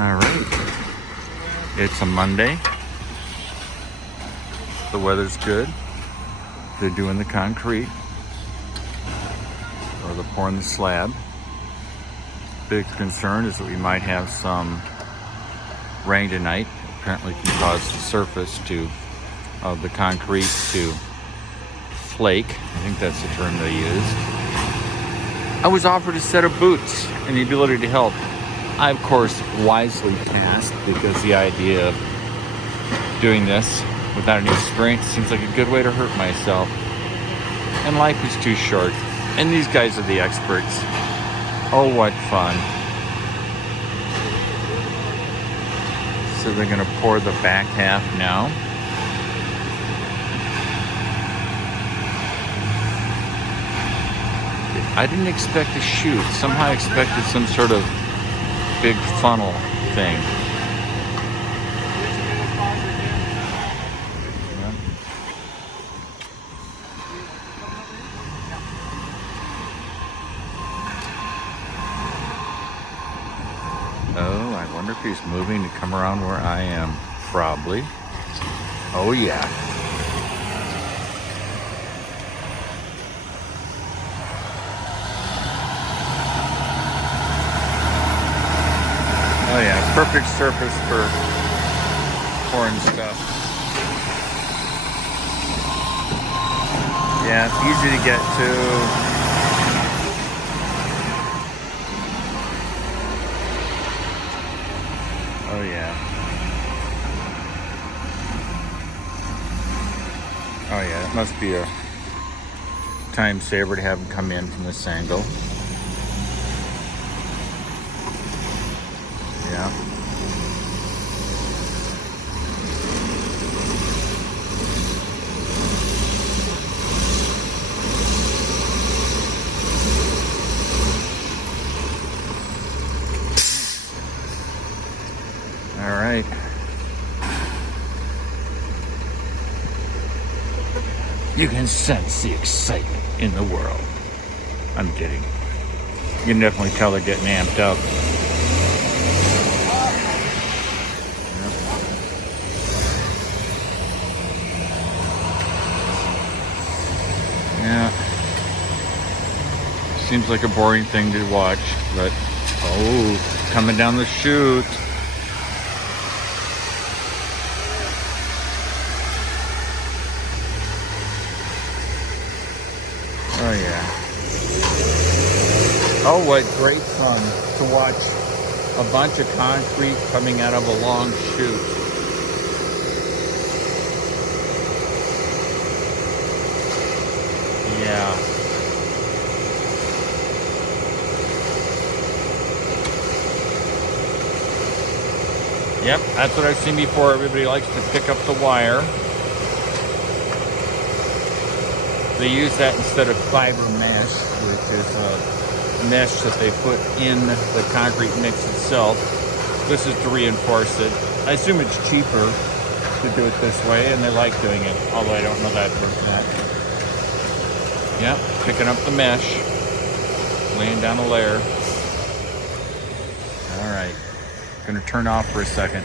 All right. It's a Monday. The weather's good. They're doing the concrete, or they're pouring the slab. Big concern is that we might have some rain tonight. Apparently can cause the surface of the concrete to flake. I think that's the term they used. I was offered a set of boots and the ability to help. I, of course, wisely passed because the idea of doing this without any experience seems like a good way to hurt myself. And life is too short. And these guys are the experts. Oh, what fun. So they're going to pour the back half now. I didn't expect a chute. Somehow I expected some sort of big funnel thing. Yeah. Oh, I wonder if he's moving to come around where I am. Probably. Oh, yeah. Oh yeah, perfect surface for pouring stuff. Yeah, easy to get to. Oh yeah. Oh yeah, it must be a time saver to have them come in from this angle. Yeah. All right. You can sense the excitement in the world. I'm kidding. You can definitely tell they're getting amped up. Yeah, seems like a boring thing to watch, but oh, coming down the chute. Oh yeah. Oh, what great fun to watch a bunch of concrete coming out of a long chute. Yeah. Yep, that's what I've seen before. Everybody likes to pick up the wire. They use that instead of fiber mesh, which is a mesh that they put in the concrete mix itself. This is to reinforce it. I assume it's cheaper to do it this way, and they like doing it, although I don't know that for a fact. Yep, picking up the mesh, laying down a layer. All right, gonna turn off for a second.